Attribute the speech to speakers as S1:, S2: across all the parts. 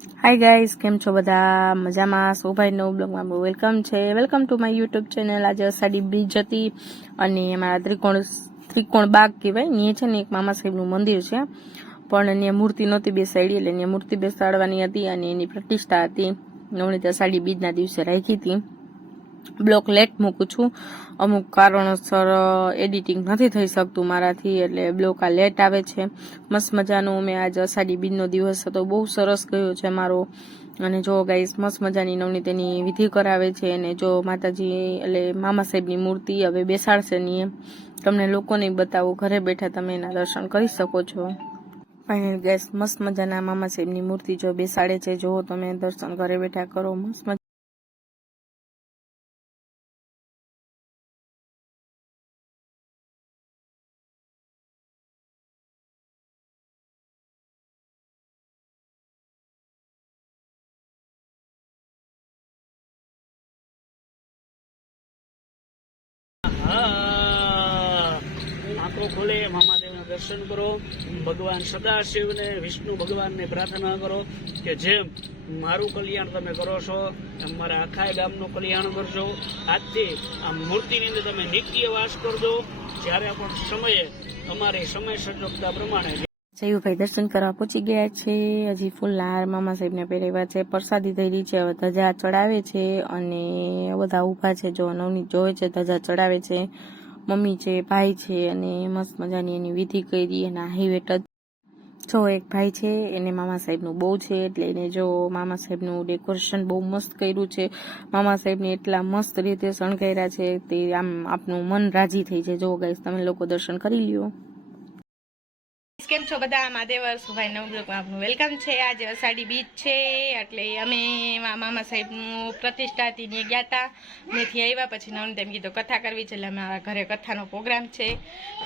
S1: Hi guys કેમ છો બધા? મજામાં? સોભાઈ નવ બ્લોગમાં બહુ વેલકમ છે. Welcome to my YouTube channel આજે અષાઢી બ્રિજ હતી અને અમારા ત્રિકોણ ત્રિકોણ બાગ કહેવાય અહીંયા છે ને એક મામા સાહેબનું મંદિર છે. પણ અહીંયા મૂર્તિ નહોતી બેસાડી એટલે અહીંયા મૂર્તિ બેસાડવાની હતી અને એની પ્રતિષ્ઠા હતી. નવનીત અષાઢી બીજના દિવસે રાખી હતી. બ્લોક લેટ મૂકું છું. અમુક કારણોસર એડિટિંગ નથી થઈ શકતું મારાથી, એટલે બ્લોક આ લેટ આવે છે. મસ્ત મજાનું, મેં આજ અષાઢી બીજનો દિવસ હતો, બહુ સરસ ગયો છે મારો. અને જો ગાઈસ મસ્ત મજાની નવની તેની વિધિ કરાવે છે અને જો માતાજી, એટલે મામા સાહેબની મૂર્તિ હવે બેસાડશે નહીં એમ. તમને લોકોને બતાવો, ઘરે બેઠા તમે એના દર્શન કરી શકો છો. ફાઇનલ ગેસ મસ્ત મજાના મામા સાહેબની મૂર્તિ જો બેસાડે છે જો તમે દર્શન ઘરે બેઠા કરો, મસ્ત
S2: દર્શન કરો, ભગવાન સદાશિવને, વિષ્ણુ ભગવાનને પ્રાર્થના કરો કે જેમ મારું કલ્યાણ તમે કરો છો, એમ મારા આખા ગામનું કલ્યાણ કરજો. આજથી આ મૂર્તિની અંદર તમે નિત્ય વાસ કરજો. જ્યારે પણ સમયે અમારી સમય સંજોગતા પ્રમાણે
S1: જયુભાઈ દર્શન કરવા પહોંચી ગયા છે. હજી ફૂલહાર મામા સાહેબને પહેરેવા છે. પ્રસાદી થયેલી છે, હવે ધજા ચડાવે છે અને બધા ઊભા છે. જો નવની જોવે છે, ધજા ચડાવે છે. મમ્મી છે, ભાઈ છે અને મસ્ત મજાની એની વિધિ કરી એના હાઈવેટ જ જો એક ભાઈ છે, એને મામા સાહેબનું બહુ છે, એટલે એને જો મામા સાહેબનું ડેકોરેશન બહુ મસ્ત કર્યું છે. મામા સાહેબને એટલા મસ્ત રીતે શણગાર્યા છે, તે આમ આપનું મન રાજી થઈ છે જો ગાઈસ તમે લોકો દર્શન કરી લ્યો. કેમ છો બધા? મહાદેવર સુભાઈ નવ બ્લોકમાં આપનું વેલકમ છે. આજે અષાઢી બીચ છે, એટલે અમે મામા સાહેબનું પ્રતિષ્ઠા હતી ને ગયા હતા મેથી આવ્યા પછી નવને તેમ કીધું, કથા કરવી છે. એટલે અમારા ઘરે કથાનો પ્રોગ્રામ છે.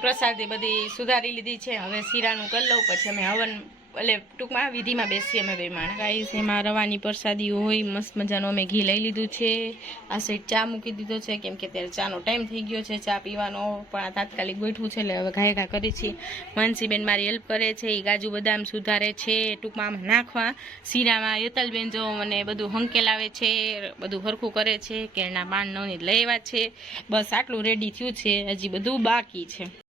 S1: પ્રસાદી બધી સુધારી લીધી છે. હવે શીરાનું કરી લઉં, પછી અમે હવન એટલે ટૂંકમાં વિધિમાં બેસીએ અમે બે માણ. ગાઈસ એમાં રવાની પ્રસાદી હોય, મસ્ત મજાનો અમે ઘી લઈ લીધું છે. આ સાઈડ ચા મૂકી દીધો છે, કેમ કે ત્યારે ચાનો ટાઈમ થઈ ગયો છે, ચા પીવાનો. પણ આ તાત્કાલિક ગોઠવું છે, એટલે હવે ઘાય ઘા કરી છીએ માનસીબેન મારી હેલ્પ કરે છે એ કાજુ બદામ સુધારે છે, ટૂંકમાં આમાં નાખવા. શીરામાં યતલબેન જો મને બધું હંકેલાવે છે, બધું હરખું કરે છે, કેળના પાન નવની લઈ છે. બસ આટલું રેડી થયું છે, હજી બધું બાકી છે.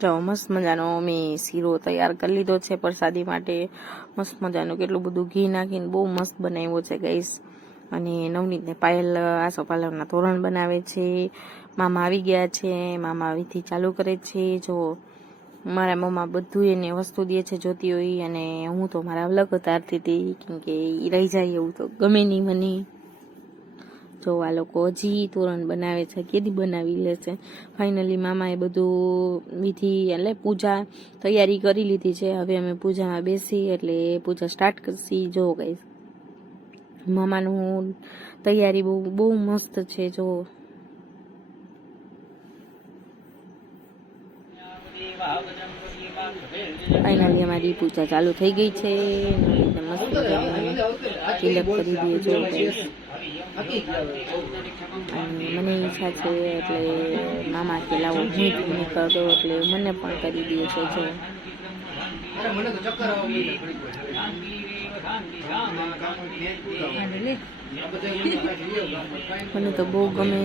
S1: તો મસ્ત મજાનો મેં શીરો તૈયાર કરી લીધો છે પ્રસાદી માટે. મસ્ત મજાનું કેટલું બધું ઘી નાખીને બહુ મસ્ત બનાવ્યો છે ગઈસ અને નવનીતને પાયલ આસો પાલવના તોરણ બનાવે છે. મામા આવી ગયા છે, મામા આવીથી ચાલુ કરે છે. જો મારા મમ્મા બધું એને વસ્તુ દે છે જોતી હોય અને હું તો મારા અલગ ઉતારતી હતી, કેમ કે રહી જાય એવું તો ગમે નહીં મને. જો આ લોકો હજી તોરણ બનાવે છે કેદી બનાવી લેશે ફાઇનલી મામાએ બધું વિધિ એટલે પૂજા તૈયારી કરી લીધી છે. હવે અમે પૂજામાં બેસી એટલે પૂજા સ્ટાર્ટ કરશી જો ગઈ મામાનું તૈયારી બહુ બહુ મસ્ત છે જો. ફાઇનલી અમારી પૂજા ચાલુ થઈ ગઈ છે. મસ્ત તિલક કરી દઈએ જો. અને મને ઈચ્છા છે એટલે મામા કે લાવો હું કરી દઉં એટલે મને પણ કરી દે છે જો. મને તો બહુ ગમે.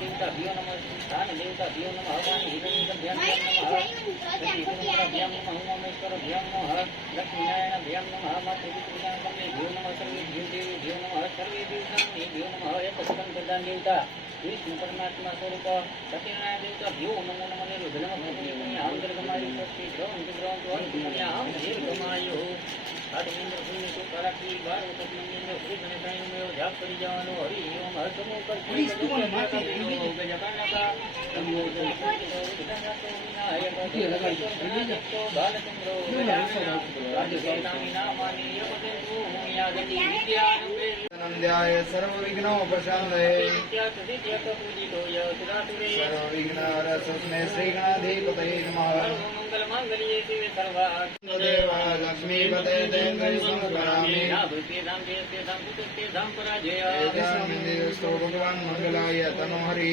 S2: દેવતા ભ્યો નમઃ શ્રી સ્થાન દેવતા ભ્યો નમઃ ભગવાન હિરણ્ય ધ્યાન નમઃ નમઃ ઉમેશ્વર ભ્યામ નમઃ લક્ષ્મીનારાયણ ભ્યામ નમઃ ભ્યો દેવી ભ્યો નમઃ સર્વે દેવતા ભ્યો નમઃ વિષ્ણુ પરમાત્મા સ્વરૂપ સત્યનારાયણ દેવતા ભ્યો નમો નમઃ નિરુદ્ધ નમઃ ભગવાન આંતર ગમાયું સ્વસ્તિ ગ્રહણ ગ્રહણ ગ્રહણ આમ ગમાયો આદિન્દ્ર પુણ્ય તો કરાકી બાર વખત મંગેન્દ્ર ભૂત અને ત્રણ જાપ કરી જવાનો. હરિ ઓમ હરતમો કર ગજકાનકા
S3: નામાની
S4: નંદ્યાય સર્વવિઘ્નોપશાંતયે
S3: નિત્યાસુધિત્યક પૂજિતો ય સુરાસુરે
S4: સર્વવિઘ્નહરસસ્મે શ્રીગણાધિપતયે નમઃ.
S3: મંગલ માંગલ્યે શિવે સર્વાર્થ
S4: દેવા સંકરામિ ભગવાન મંગલાય તનો હરિ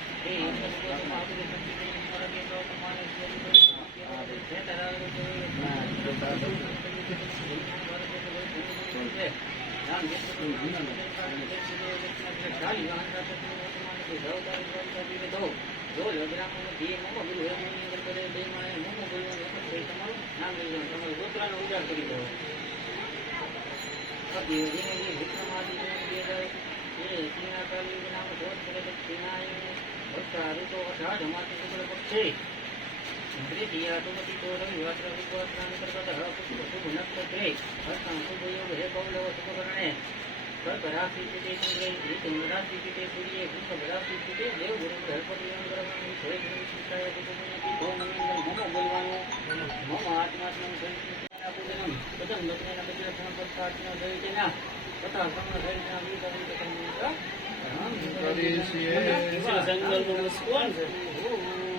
S4: ધર્મ ધર્મમાં દેવ સુવિધાય બીજા બેઠા ચાલુ થઈ ગયું
S3: ઉજાડ કરી દો ઈ તો ઈ મોડેથી આવશે કદી ગમશે નહીં. ઈ આવે તો શિવાગ્નયા સર્વેષાં વિરોધેન પૂજા કર્મ સમારભે ભગવાન આપણા સપના સાક્ષીઓ ભગવાન સૂર્યનારાયણ ધ્યાન ધરી જવાનું હરિ ઓમ હરિપાદુકમજંકાયમ કરતી મહાદ્રુતિ
S4: તમોરિં સર્વપાપઘ્નં ગણતસ્મે દિવાકરમ
S3: સાક્ષી સૂર્યનારાયણ દેવતા ભીમ નમો નમઃ ધ્યાય ધ્યાન સકલ પુરુષાર્થ ગંધાક્ષર પુષ્પાણિ
S4: સમર્પયામિ
S3: નમસ્કારામ
S4: નમસ્કરોમિ
S3: બીજા કર્મના સાક્ષી પછી દીપક દેવતા મનમાં ધ્યાન કરી જવાનું ભો દીપ દેવ ઉપર સંપન્ન સાક્ષી
S4: યાવત કર્મ સમાપિતિ નર્મદે સિંધુ કાવેરી જલેસ્મિ સન્નિધિ કરું સૂર્ય નમે દયા તીર્થં દેહી દિવાકર
S5: બ્રાહ્મણો શ્રીમા સિદ્ધાહુ
S2: માનસી મૂકી દેતા
S4: ગોત્રાદવાયુ શુક્લામ ભૂમિકા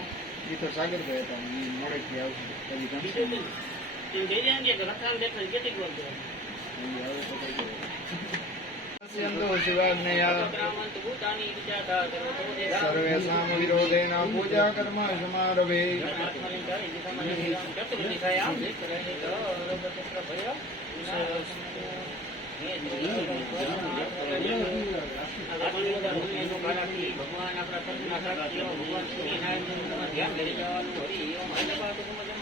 S4: દક્ષિણ ગજાયતા
S2: વીસમાં અગરબત્તી રાખવાની છે ને એના બે હરી કાઢ ને કાઢ બે હમાઈ ધ્યાન લઈ જવાનું હોય એવા ગોત્રાત્મા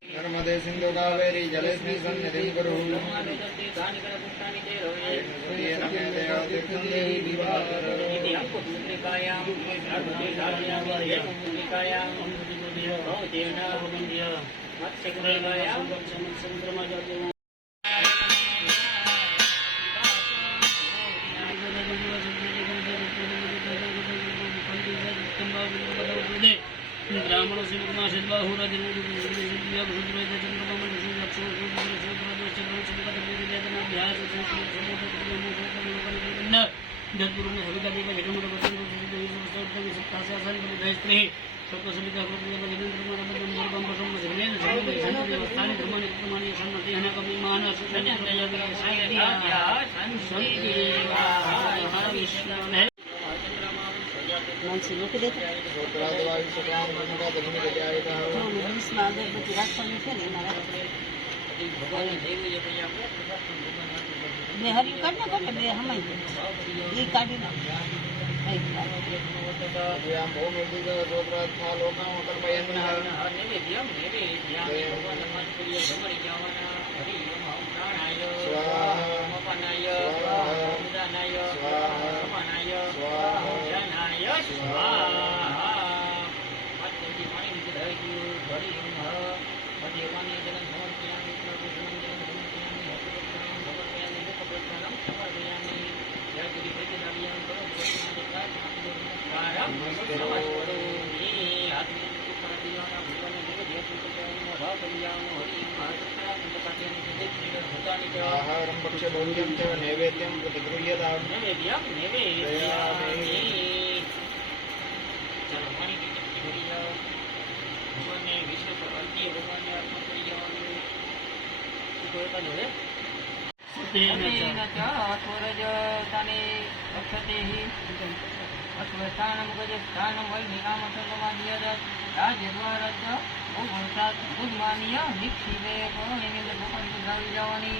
S2: પદ્મરાગમ કે મુક્તિ કો પ્રેતાની પંચરત્નાની કલશે રક્ષિવાની હમે ટીકો પધરાવી જવાની હૃદયની ગર્ભ ગર્ભ તો એમ બીજાની બાબત અનંત પુણ્ય ફળ કલશે રક્ષિમામ યમ કોઈ નારિયેળ પધરાવી જવાનું ઉપર દાનમ સર્વો ભગવતી વલસે વિનાયકમ પુણ્યવાચન યાવતા તત્વમ સન્નિધો ભવત નિકૃત મૂકી દેતા. હનુમાનજીની નિર્દેશ જાઓ સર્વપરસ્ને જમણા ખંડે રાખી જાઓ ઓમ દીર્ઘાલાગ્ર નદી ઉદી મિલાવી ચક્રમ વિષ્ણુ કૃપા અદભ્યો સત્ય પુણ્યાહમ દીર્ઘમાયુ नैवेद्यं प्रतिगृह्यतां नैवेद्यं ગાના કી સુમનાની વસ્તીની કદર ચક્રમ વિષ્ણુ કૃપા અદભ્યો હતો ધર્માની ધારા એના તેના ઈ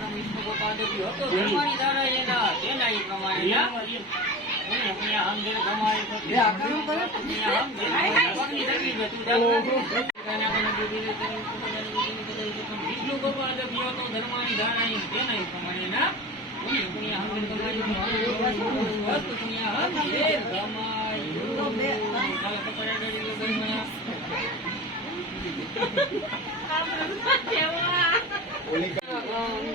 S2: રત્નગુરુ નમસ્કારમ સમર્પયામિ હે બોલો
S4: ઓમ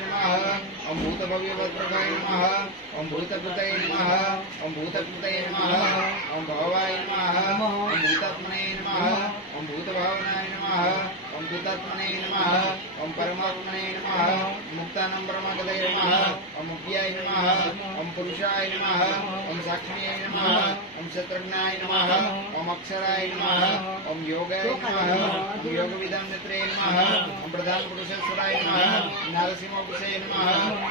S4: નમઃ ઓમ ભૂતભવ્યવત્રભાય નમઃ ઓમ ભૂતકૃતય નમઃ ઓમ ભૂતકૃતય નમઃ ઓમ ભવાય નમઃ ઓમ ભૂતાત્મને નમઃ ઓમ ભૂતભાવનાય નમઃ ઓમ ભૂતાત્મને નમઃ ઓમ પરમાત્મને નમઃ મુક્તાનમ પરમાગતય નમઃ ઓમ અવ્યાય નમઃ ઓમ પુરુષાય નમઃ ઓમ સાક્ષિણ્યાય નમઃ ઓમ શત્રુઘ્નાય નમઃ ઓમ અક્ષરાય નમઃ ઓમ યોગાય નમઃ ઓમ યોગવિદમ નેત્રે નમઃ ઓમ પ્રધાન પુરુષેશ્વરાય નમઃ નારસિંહોપસે નમઃ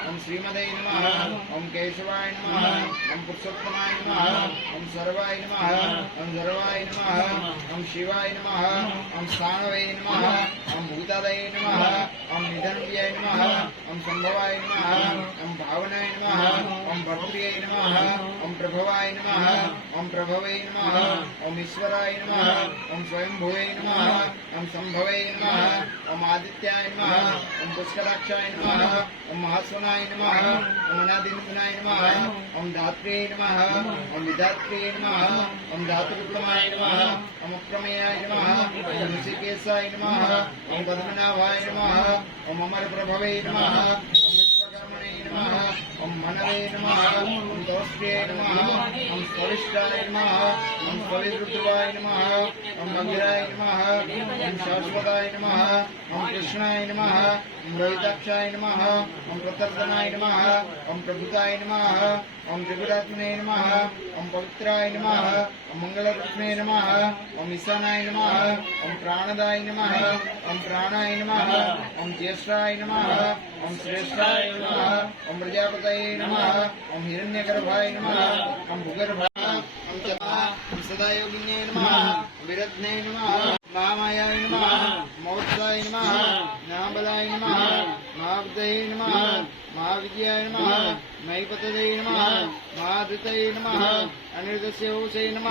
S4: ઓમ શ્રીમદે નમઃ ઓમ કેશવાય નમઃ ઓમ પુરુષોત્તમાય નમઃ ઓમ સર્વાય નમઃ ઓમ સર્વાય નમઃ ઓમ શિવાય નમઃ ઓમ સ્થાણવે નમઃ ઓમ નમઃ ઓમ નમઃ ઓમ સંભવાય નમઃ ઓમ ભાવનાય નમઃ ઓમ ભક્તિય નમઃ ઓમ પ્રભવાય નમઃ ઓમ પ્રભવે નમઃ ઓમ ઈશ્વરાય નમઃ ઓમ સ્વયંભુવે ओम ઓમ સંભવે નમઃ ઓમ આદિત્યાય નમઃ ઓમ પુષ્કરાક્ષાય નમઃ ઓમ મહાસ્વનાય નમઃ ઓમ અનાદિનપુનાય નમઃ ઓમ ધાત્રે નમઃ ઓમ વિધાત્રે નમઃ ઓમ ધાતુવિક્રમાય નમઃ ઓમ અપ્રમેયાય નમઃ ઓમ ઋષિકેશાય નમઃ ઓમ પદ્મનાભાય નમઃ ઓમ અમર પ્રભવે નમઃ ઓમ વિશ્વકર્મણે નમઃ ઓમ મનવે નમઃ ઓમ દોષ્ટે નમઃ ઓમ સ્વરિષ્ઠાય નમઃ ઓમ સ્વવિરુદ્ધવાય નમઃ ઓમ ભગીરાય નમઃ ઓમ શાશ્વતાય નમઃ ઓમ કૃષ્ણાય નમઃ ઓમ રોહિતાક્ષાય નમઃ ઓમ પ્રતર્દનાય નમઃ ઓમ પ્રભુતાય નમઃ ઓમ ત્રિપુરાત્મને નમઃ ઓમ પવિત્રાય નમઃ ઓમ મંગલકૃષ્ણે નમઃ ઓમ ઈશાનાય નમઃ ઓમ પ્રાણદાય નમઃ ઓમ પ્રાણાય નમઃ ઓમ જ્યેષ્ઠાય નમઃ ઓમ શ્રેષ્ઠાય નમઃ ઓમ પ્રજાપતये નમઃ ઓમ હિરણ્યગર્ભાય નમઃ ઓમ ભૂગર્ભાય ઓમ ચપા ઓમ સદાયોગિન્યે નમઃ ઓમ વિરધ્ને નમઃ મહામાયાય નમઃ મોક્ષાય નમઃ નાબલાય નમઃ મહાબુદ્ધये નમઃ મહાવિદ્યાય નમઃ મહિપતદે નમઃ મહાદૃતય નમઃ અનિર્દસ્ય હોશે નમઃ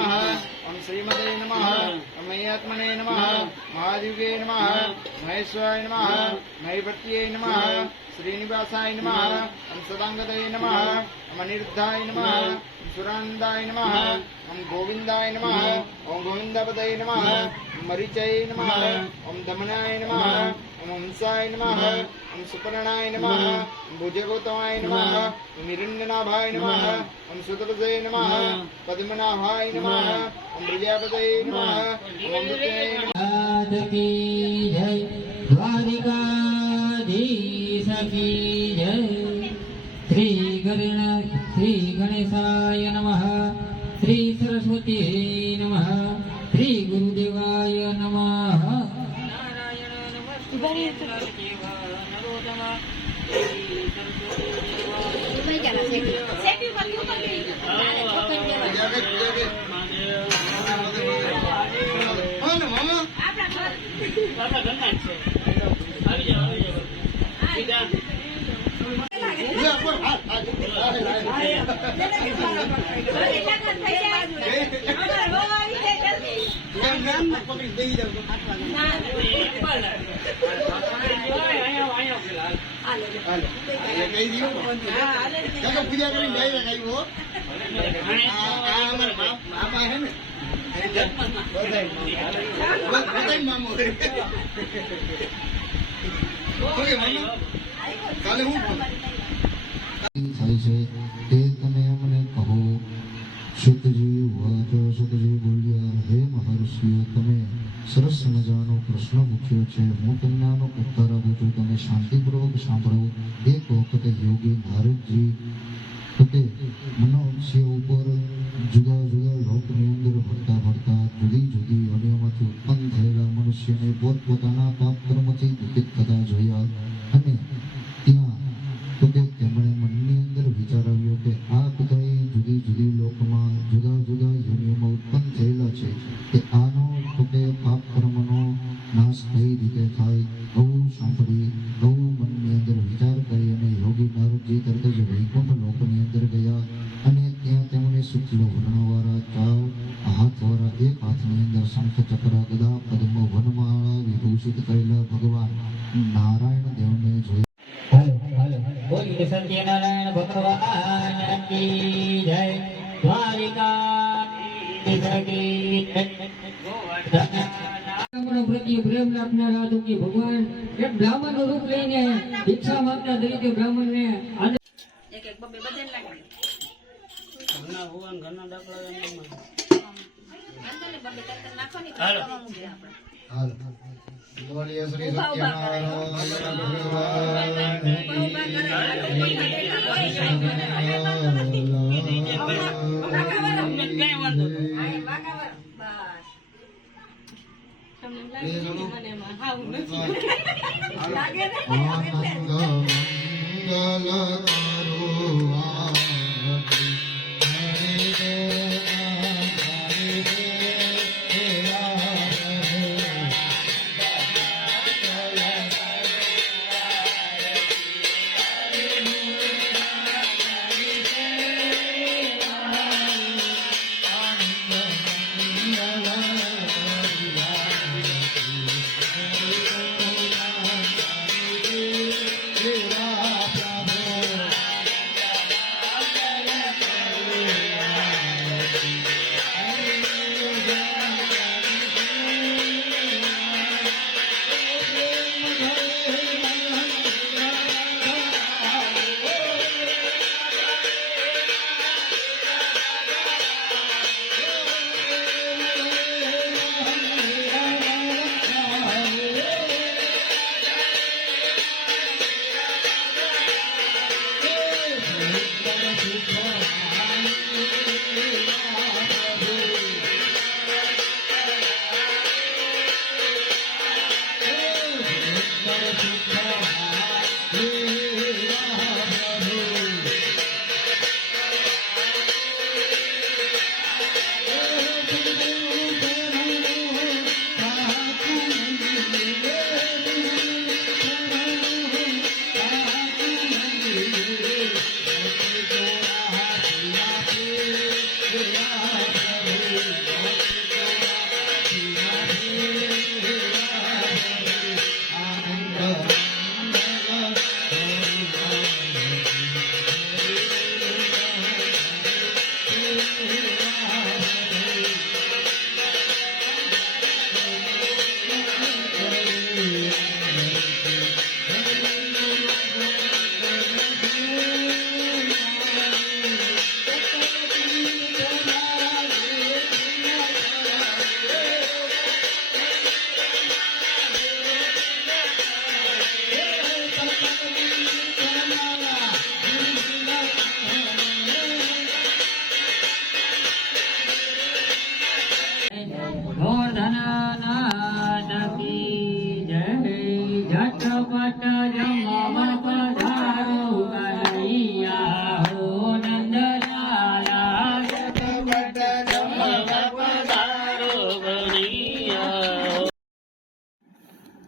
S4: ઓમ શ્રીમદે નમઃ ઓમ મયાત્મને નમઃ મહાદિવ્યે નમઃ મહેશ્વરાય નમઃ મહિભટ્ટ્યે નમઃ શ્રીનિવાસાય નમઃ ઓમ સદાંગદય નમઃ સુરાનંદાય નમઃ ઓમ ગોવિંદાય નમઃ ઓમ ગોવિંદપદય નમઃ મરીચય નમઃ ઓમ દમનાય નમઃ ઓમ હંસાય નમઃ ઓમ સુપર્ણાય નમઃ ભુજગોતમાય નમઃ નિરંજનાભાય નમઃ ઓમ સુતપદય નમઃ પદ્મનાભાય નમઃ ઓમ પ્રજાપદય નમઃ ઓમ
S6: જય દ્વારિકાધીશ કી જય શ્રી ગણેશ શ્રી ગણેશાય નમઃ શ્રી સરસ્વતી નમઃ શ્રી ગુરુદેવાય નમઃ
S7: આપણા ઘરના જ છે. આવી આવી
S8: જાવ તો. હાલો. એટલે કહી દઉં. ચાલો, પૂજા કરીને direct આવ્યો, મામા હે ને મામો. કાલે હું
S9: છે તે તમે અમને કહો. શુદ્ધજી વાચ સુતજી બોલ્યા, હે મહર્ષિઓ તમે સરસ મજાનો પ્રશ્ન પૂછ્યો છે. હું તમને આનો ઉત્તર આપું છું. તમે શાંતિપૂર્વક સાંભળો. એક વખતે યોગી નારદજી પોતે વિભૂષિત કરેલા ભગવાન નારાયણ દેવને
S2: બોલીએ સત્યનારાયણ ભગવાન કી જય. બ્રાહ્મણો ભગવાન એક બ્રાહ્મણ રૂપ લઈને ભિક્ષા માંગતા
S7: ઘરના ઘરના દાખલા એમનામાં. હાલો
S8: હાલ. બોલીએ શ્રી સત્યનારાયણ
S9: મંગલ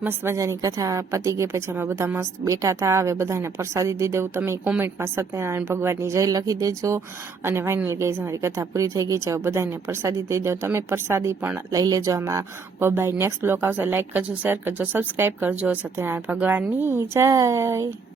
S1: મસ્ત મજાની કથા પતી ગઈ. પછી અમે બધા મસ્ત બેઠા હતા હવે બધાને પ્રસાદી દઈ દઉં તમે કોમેન્ટમાં સત્યનારાયણ ભગવાનની જય લખી દેજો. અને ફાઇનલ ગઈ અમારી કથા પૂરી થઈ ગઈ છે. હવે બધાને પ્રસાદી દઈ દઉં તમે પ્રસાદી પણ લઈ લેજો આમાં. બબાઈ નેક્સ્ટ બ્લોક આવશે. લાઇક કરજો શેર કરજો સબસ્ક્રાઈબ કરજો. સત્યનારાયણ ભગવાનની જય.